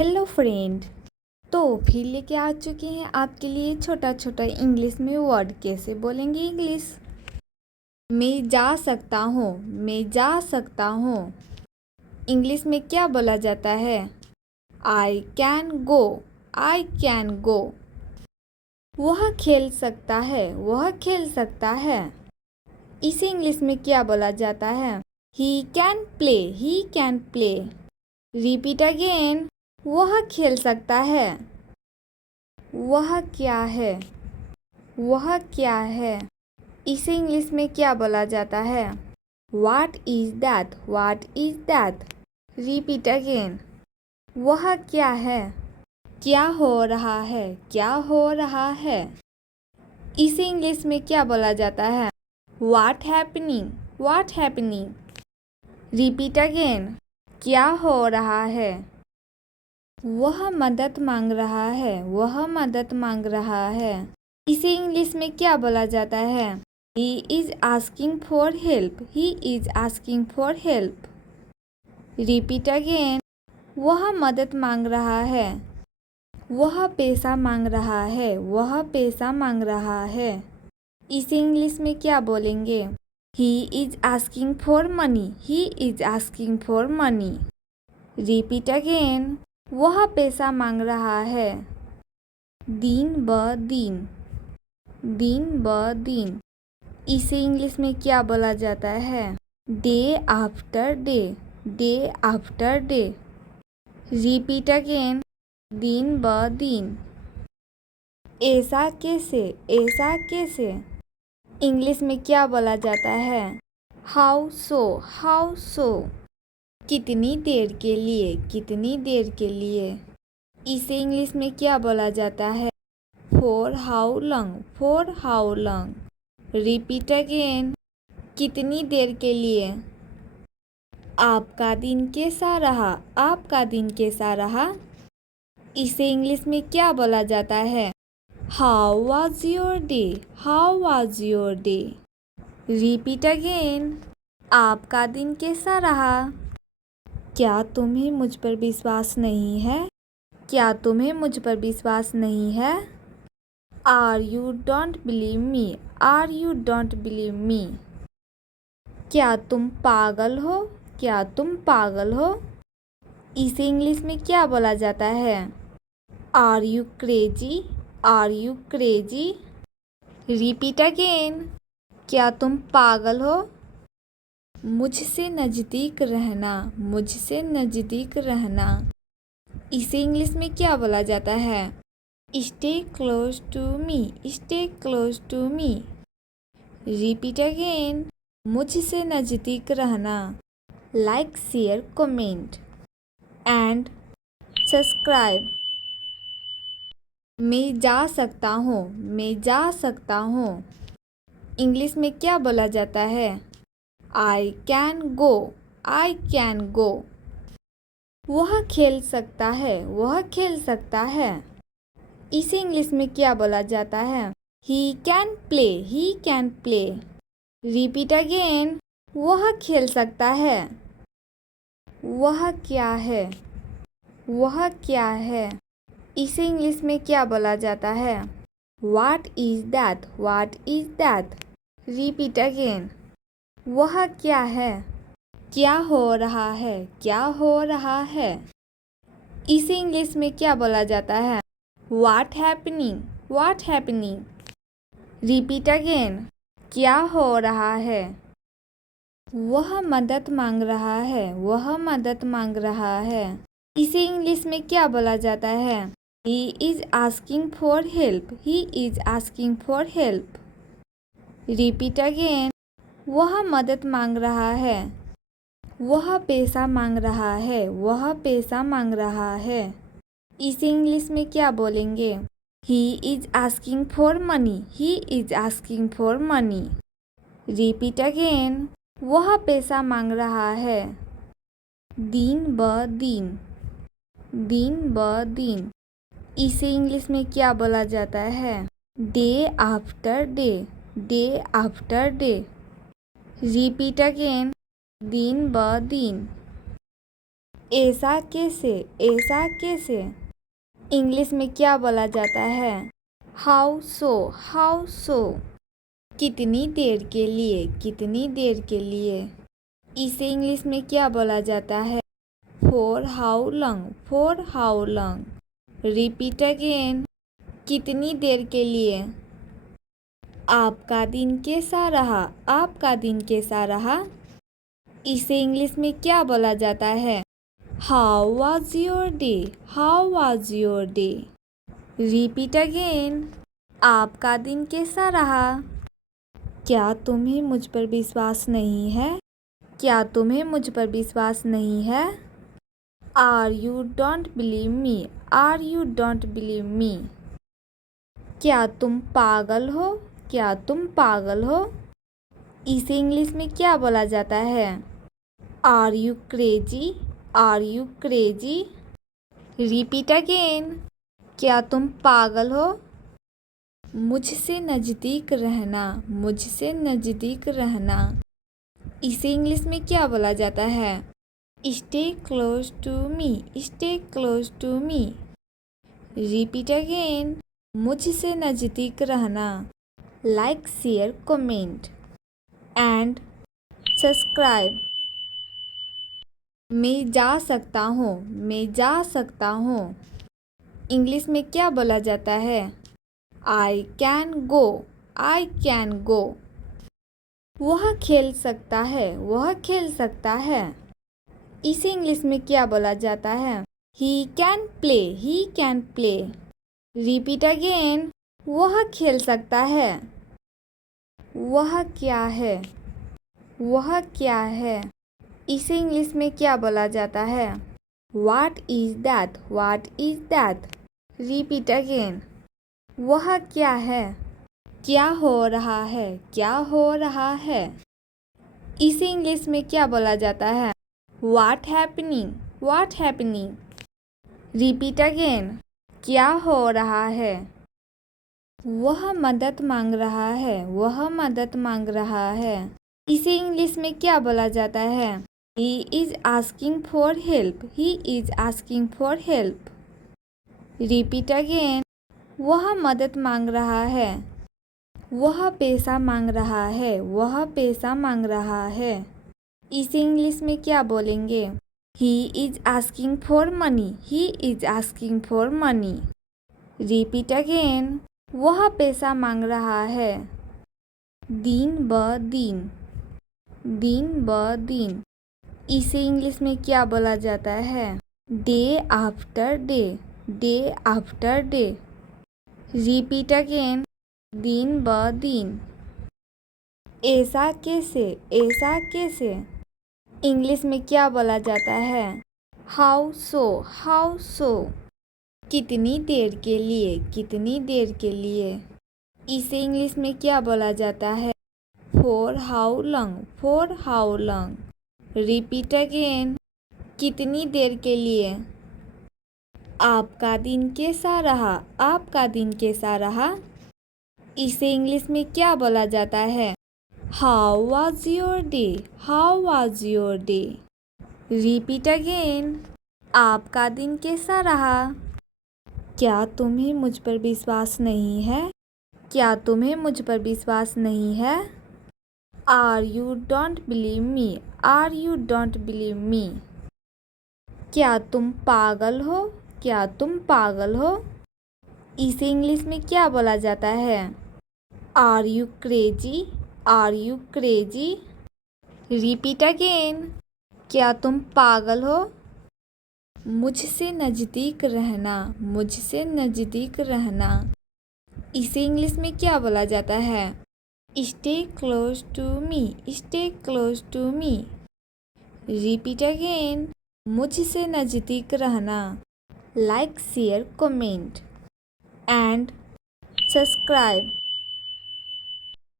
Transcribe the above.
Hello friend. तो फिर लेके आ चुके हैं आपके लिए छोटा छोटा इंग्लिश में वर्ड कैसे बोलेंगे इंग्लिश। मैं जा सकता हूँ, मैं जा सकता हूँ। इंग्लिश में क्या बोला जाता है? I can go, I can go. वह खेल सकता है, वह खेल सकता है। इसे इंग्लिश में क्या बोला जाता है? He can play, he can play. Repeat again. वह खेल सकता है। वह क्या है? वह क्या है? इसे इंग्लिश में क्या बोला जाता है? What is that? What is that? Repeat again. वह क्या है? क्या हो रहा है? क्या हो रहा है? इसे इंग्लिश में क्या बोला जाता है? What happening? What happening? Repeat again. क्या हो रहा है? वह मदद मांग रहा है, वह मदद मांग रहा है। इसे इंग्लिश में क्या बोला जाता है? He is asking for help. He is asking for help. Repeat again. वह मदद मांग रहा है। वह पैसा मांग रहा है, वह पैसा मांग रहा है। इसे इंग्लिश में क्या बोलेंगे? He is asking for money. He is asking for money. Repeat again. वह पैसा मांग रहा है। दिन ब दिन, दिन ब दिन। इसे इंग्लिश में क्या बोला जाता है? Day after day, day after day. Repeat again. दिन ब दिन। ऐसा कैसे, ऐसा कैसे। इंग्लिश में क्या बोला जाता है? How so, how so. कितनी देर के लिए, कितनी देर के लिए। इसे इंग्लिश में क्या बोला जाता है? For how long, for how long. Repeat again. कितनी देर के लिए। आपका दिन कैसा रहा, आपका दिन कैसा रहा। इसे इंग्लिश में क्या बोला जाता है? How was your day, how was your day. Repeat again. आपका दिन कैसा रहा। क्या तुम्हें मुझ पर विश्वास नहीं है? क्या तुम्हें मुझ पर विश्वास नहीं है? Are you don't believe me, are you don't believe me. क्या तुम पागल हो, क्या तुम पागल हो। इसे इंग्लिश में क्या बोला जाता है? Are you crazy, are you crazy. Repeat again. क्या तुम पागल हो। मुझसे नज़दीक रहना, मुझसे नज़दीक रहना। इसे इंग्लिश में क्या बोला जाता है? Stay close to me, stay close to me. Repeat again. मुझसे नज़दीक रहना। Like share comment and subscribe. मैं जा सकता हूँ, मैं जा सकता हूँ। इंग्लिश में क्या बोला जाता है? I can go, I can go. वह खेल सकता है, वह खेल सकता है। इसे इंग्लिश में क्या बोला जाता है? He can play, he can play. Repeat again. वह खेल सकता है। वह क्या है? वह क्या है? इसे इंग्लिश में क्या बोला जाता है? What is that? What is that? Repeat again. वह क्या है? क्या हो रहा है, क्या हो रहा है। इसे इंग्लिश में क्या बोला जाता है? What happening? What happening? Repeat again. क्या हो रहा है? वह मदद मांग रहा है, वह मदद मांग रहा है। इसे इंग्लिश में क्या बोला जाता है? He is asking for help. He is asking for help. Repeat again. वह मदद मांग रहा है। वह पैसा मांग रहा है, वह पैसा मांग रहा है। इसे इंग्लिश में क्या बोलेंगे? He is asking for money. He is asking for money. Repeat again. वह पैसा मांग रहा है। दिन ब दिन, दिन ब दिन। इसे इंग्लिश में क्या बोला जाता है? Day after day, day after day. Repeat again. दिन ब दिन। ऐसा कैसे, ऐसा कैसे। इंग्लिश में क्या बोला जाता है? How so, how so. कितनी देर के लिए, कितनी देर के लिए। इसे इंग्लिश में क्या बोला जाता है? For how long, for how long. Repeat again. कितनी देर के लिए। आपका दिन कैसा रहा, आपका दिन कैसा रहा। इसे इंग्लिश में क्या बोला जाता है? How was your day, how was your day. Repeat again. आपका दिन कैसा रहा। क्या तुम्हें मुझ पर विश्वास नहीं है? क्या तुम्हें मुझ पर विश्वास नहीं है? Are you don't believe me, are you don't believe me. क्या तुम पागल हो, क्या तुम पागल हो। इसे इंग्लिश में क्या बोला जाता है? Are you crazy, are you crazy. Repeat again. क्या तुम पागल हो। मुझसे नज़दीक रहना, मुझसे नज़दीक रहना। इसे इंग्लिश में क्या बोला जाता है? Stay close to me, stay close to me. Repeat again. मुझसे नज़दीक रहना। Like, share, comment and subscribe. मैं जा सकता हूँ, मैं जा सकता हूँ। इंग्लिश में क्या बोला जाता है? I can go, I can go. वह खेल सकता है, वह खेल सकता है। इसे इंग्लिश में क्या बोला जाता है? He can play, he can play. Repeat again. वह खेल सकता है। वह क्या है, वह क्या है। इसे इंग्लिश में क्या बोला जाता है? What is that, what is that। Repeat again. वह क्या है। क्या हो रहा है, क्या हो रहा है। इसे इंग्लिश में क्या बोला जाता है? What happening, what happening। Repeat again. क्या हो रहा है। वह मदद मांग रहा है, वह मदद मांग रहा है। इसे इंग्लिश में क्या बोला जाता है? He is asking for help, he is asking for help। Repeat again. वह मदद मांग रहा है। वह पैसा मांग रहा है, वह पैसा मांग रहा है। इसे इंग्लिश में क्या बोलेंगे? He is asking for money, he is asking for money। Repeat again. वह पैसा मांग रहा है। दिन ब दिन, दिन ब दिन। इसे इंग्लिश में क्या बोला जाता है? Day after day, day after day. Repeat again. दिन ब दिन। ऐसा कैसे, ऐसा कैसे। इंग्लिश में क्या बोला जाता है? How so, how so. कितनी देर के लिए, कितनी देर के लिए। इसे इंग्लिश में क्या बोला जाता है? For how long, for how long. Repeat again. कितनी देर के लिए। आपका दिन कैसा रहा, आपका दिन कैसा रहा। इसे इंग्लिश में क्या बोला जाता है? How was your day, how was your day. Repeat again. आपका दिन कैसा रहा। क्या तुम्हें मुझ पर विश्वास नहीं है? क्या तुम्हें मुझ पर विश्वास नहीं है? Are you don't believe me, are you don't believe me. क्या तुम पागल हो, क्या तुम पागल हो। इसे इंग्लिश में क्या बोला जाता है? Are you crazy, are you crazy. Repeat again. क्या तुम पागल हो। मुझसे नज़दीक रहना, मुझसे नज़दीक रहना। इसे इंग्लिश में क्या बोला जाता है? Stay close to me, stay close to me. Repeat again. मुझसे नज़दीक रहना। Like, share, comment and subscribe.